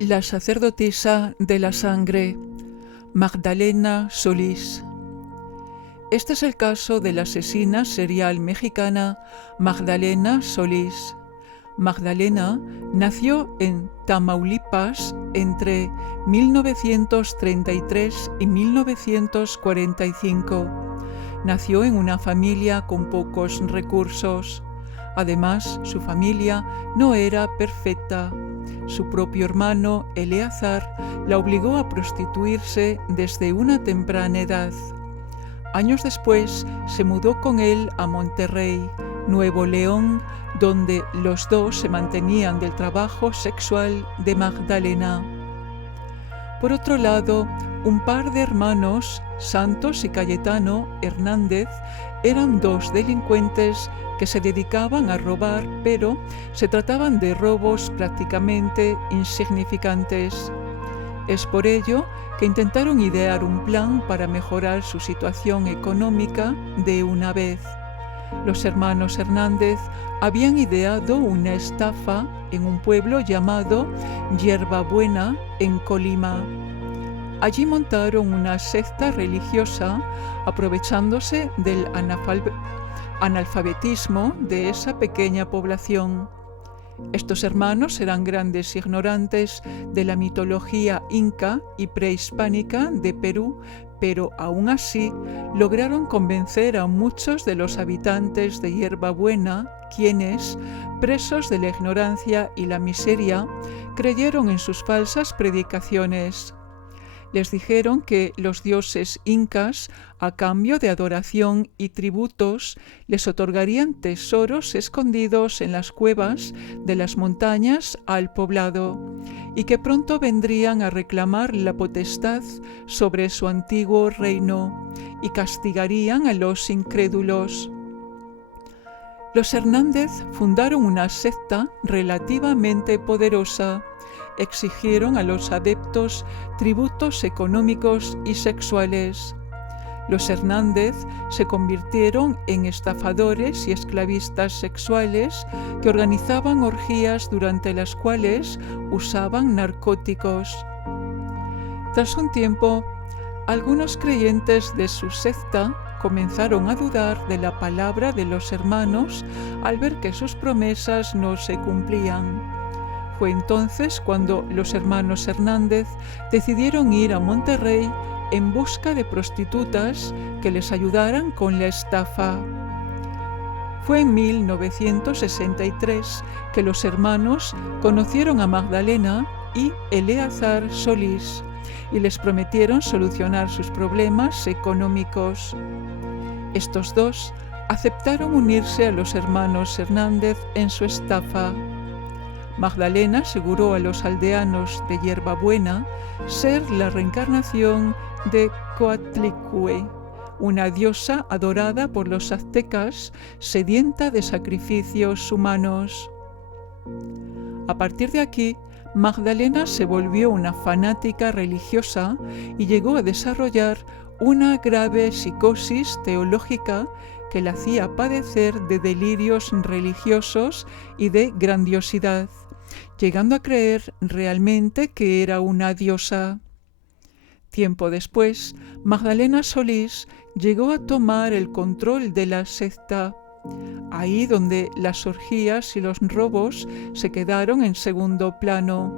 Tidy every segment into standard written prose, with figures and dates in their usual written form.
La sacerdotisa de la sangre, Magdalena Solís. Este es el caso de la asesina serial mexicana Magdalena Solís. Magdalena nació en Tamaulipas entre 1933 y 1945. Nació en una familia con pocos recursos. Además, su familia no era perfecta. Su propio hermano, Eleazar, la obligó a prostituirse desde una temprana edad. Años después, se mudó con él a Monterrey, Nuevo León, donde los dos se mantenían del trabajo sexual de Magdalena. Por otro lado, un par de hermanos, Santos y Cayetano Hernández, eran dos delincuentes que se dedicaban a robar, pero se trataban de robos prácticamente insignificantes. Es por ello que intentaron idear un plan para mejorar su situación económica de una vez. Los hermanos Hernández habían ideado una estafa en un pueblo llamado Hierbabuena, en Colima. Allí montaron una secta religiosa aprovechándose del analfabetismo de esa pequeña población. Estos hermanos eran grandes ignorantes de la mitología inca y prehispánica de Perú, pero aún así lograron convencer a muchos de los habitantes de Hierbabuena, quienes, presos de la ignorancia y la miseria, creyeron en sus falsas predicaciones. Les dijeron que los dioses incas, a cambio de adoración y tributos, les otorgarían tesoros escondidos en las cuevas de las montañas al poblado, y que pronto vendrían a reclamar la potestad sobre su antiguo reino, y castigarían a los incrédulos. Los Hernández fundaron una secta relativamente poderosa. Exigieron a los adeptos tributos económicos y sexuales. Los Hernández se convirtieron en estafadores y esclavistas sexuales que organizaban orgías durante las cuales usaban narcóticos. Tras un tiempo, algunos creyentes de su secta comenzaron a dudar de la palabra de los hermanos al ver que sus promesas no se cumplían. Fue entonces cuando los hermanos Hernández decidieron ir a Monterrey en busca de prostitutas que les ayudaran con la estafa. Fue en 1963 que los hermanos conocieron a Magdalena y Eleazar Solís y les prometieron solucionar sus problemas económicos. Estos dos aceptaron unirse a los hermanos Hernández en su estafa. Magdalena aseguró a los aldeanos de Hierbabuena ser la reencarnación de Coatlicue, una diosa adorada por los aztecas, sedienta de sacrificios humanos. A partir de aquí, Magdalena se volvió una fanática religiosa y llegó a desarrollar una grave psicosis teológica que la hacía padecer de delirios religiosos y de grandiosidad, llegando a creer realmente que era una diosa. Tiempo después, Magdalena Solís llegó a tomar el control de la secta, ahí donde las orgías y los robos se quedaron en segundo plano.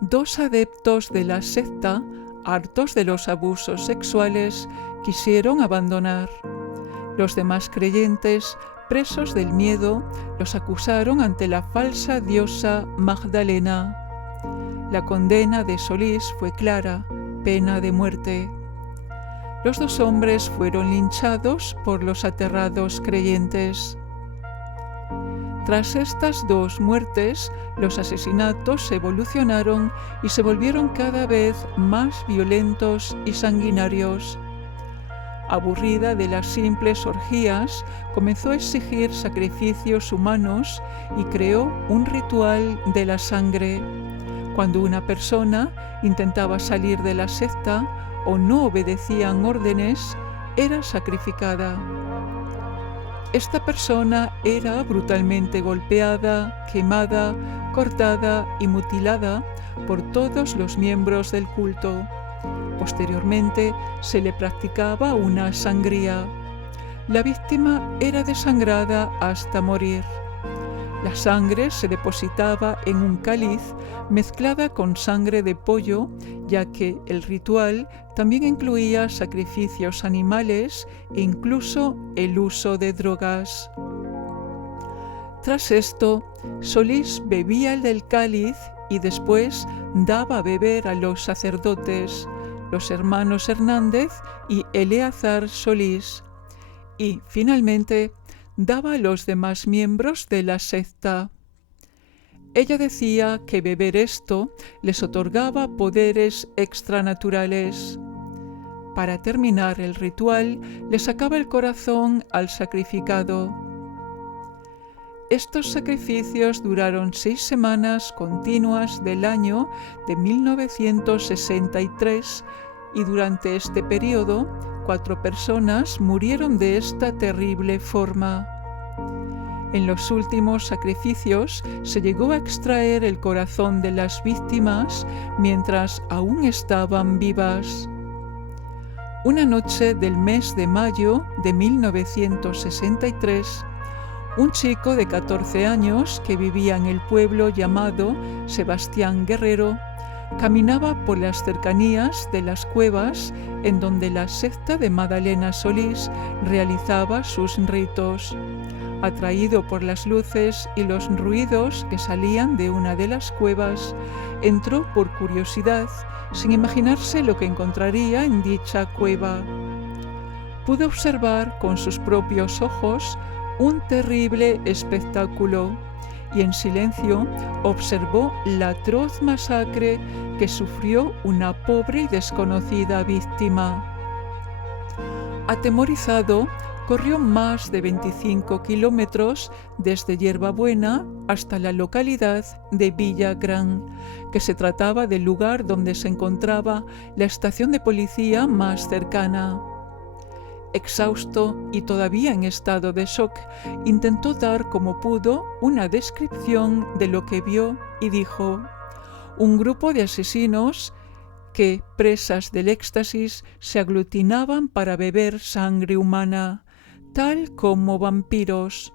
Dos adeptos de la secta, hartos de los abusos sexuales, quisieron abandonar. Los demás creyentes, presos del miedo, los acusaron ante la falsa diosa Magdalena. La condena de Solís fue clara, pena de muerte. Los dos hombres fueron linchados por los aterrados creyentes. Tras estas dos muertes, los asesinatos evolucionaron y se volvieron cada vez más violentos y sanguinarios. Aburrida de las simples orgías, comenzó a exigir sacrificios humanos y creó un ritual de la sangre. Cuando una persona intentaba salir de la secta o no obedecían órdenes, era sacrificada. Esta persona era brutalmente golpeada, quemada, cortada y mutilada por todos los miembros del culto. Posteriormente se le practicaba una sangría. La víctima era desangrada hasta morir. La sangre se depositaba en un cáliz mezclada con sangre de pollo, ya que el ritual también incluía sacrificios animales e incluso el uso de drogas. Tras esto, Solís bebía el del cáliz y después daba a beber a los sacerdotes, los hermanos Hernández y Eleazar Solís, y finalmente daba a los demás miembros de la secta. Ella decía que beber esto les otorgaba poderes extranaturales. Para terminar el ritual, le sacaba el corazón al sacrificado. Estos sacrificios duraron 6 semanas continuas del año de 1963 y durante este periodo 4 personas murieron de esta terrible forma. En los últimos sacrificios se llegó a extraer el corazón de las víctimas mientras aún estaban vivas. Una noche del mes de mayo de 1963, un chico de 14 años que vivía en el pueblo llamado Sebastián Guerrero caminaba por las cercanías de las cuevas en donde la secta de Magdalena Solís realizaba sus ritos. Atraído por las luces y los ruidos que salían de una de las cuevas, entró por curiosidad, sin imaginarse lo que encontraría en dicha cueva. Pudo observar con sus propios ojos un terrible espectáculo y en silencio observó la atroz masacre que sufrió una pobre y desconocida víctima. Atemorizado, corrió más de 25 kilómetros desde Yerbabuena hasta la localidad de Villagrán, que se trataba del lugar donde se encontraba la estación de policía más cercana. Exhausto y todavía en estado de shock, intentó dar como pudo una descripción de lo que vio y dijo: un grupo de asesinos que, presas del éxtasis, se aglutinaban para beber sangre humana, tal como vampiros.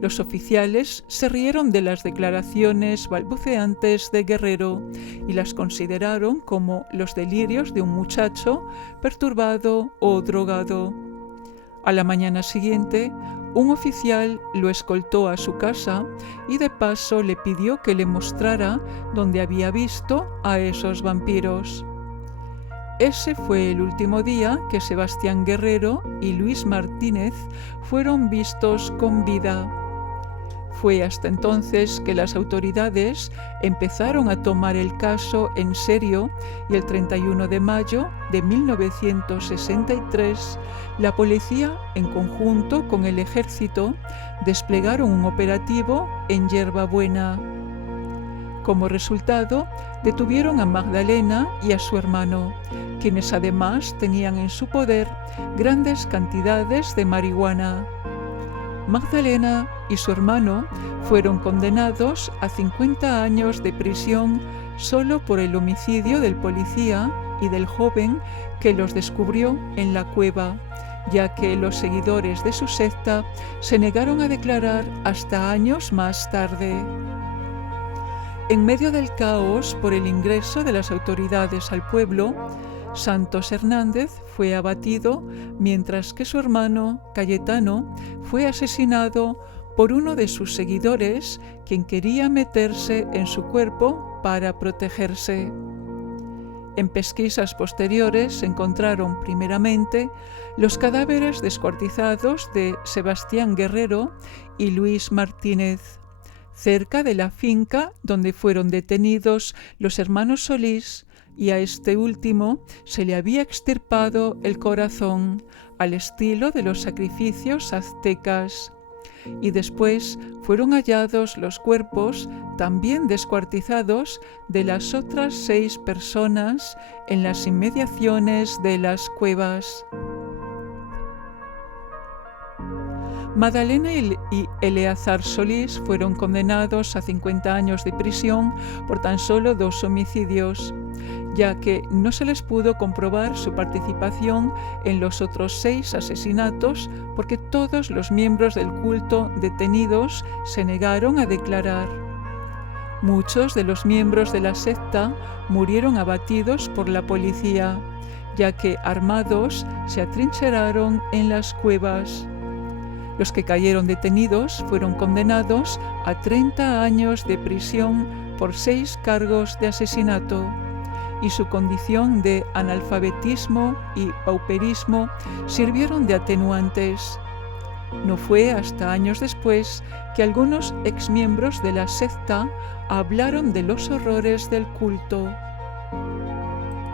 Los oficiales se rieron de las declaraciones balbuceantes de Guerrero y las consideraron como los delirios de un muchacho perturbado o drogado. A la mañana siguiente, un oficial lo escoltó a su casa y de paso le pidió que le mostrara dónde había visto a esos vampiros. Ese fue el último día que Sebastián Guerrero y Luis Martínez fueron vistos con vida. Fue hasta entonces que las autoridades empezaron a tomar el caso en serio y el 31 de mayo de 1963 la policía, en conjunto con el ejército, desplegaron un operativo en Yerbabuena. Como resultado, detuvieron a Magdalena y a su hermano, quienes además tenían en su poder grandes cantidades de marihuana. Magdalena y su hermano fueron condenados a 50 años de prisión solo por el homicidio del policía y del joven que los descubrió en la cueva, ya que los seguidores de su secta se negaron a declarar hasta años más tarde. En medio del caos por el ingreso de las autoridades al pueblo, Santos Hernández fue abatido, mientras que su hermano, Cayetano, fue asesinado por uno de sus seguidores, quien quería meterse en su cuerpo para protegerse. En pesquisas posteriores se encontraron primeramente los cadáveres descuartizados de Sebastián Guerrero y Luis Martínez, cerca de la finca donde fueron detenidos los hermanos Solís, y a este último se le había extirpado el corazón al estilo de los sacrificios aztecas. Y después fueron hallados los cuerpos, también descuartizados, de las otras 6 personas en las inmediaciones de las cuevas. Madalena y Eleazar Solís fueron condenados a 50 años de prisión por tan solo 2 homicidios, ya que no se les pudo comprobar su participación en los otros 6 asesinatos porque todos los miembros del culto detenidos se negaron a declarar. Muchos de los miembros de la secta murieron abatidos por la policía, ya que armados se atrincheraron en las cuevas. Los que cayeron detenidos fueron condenados a 30 años de prisión por 6 cargos de asesinato, y su condición de analfabetismo y pauperismo sirvieron de atenuantes. No fue hasta años después que algunos exmiembros de la secta hablaron de los horrores del culto.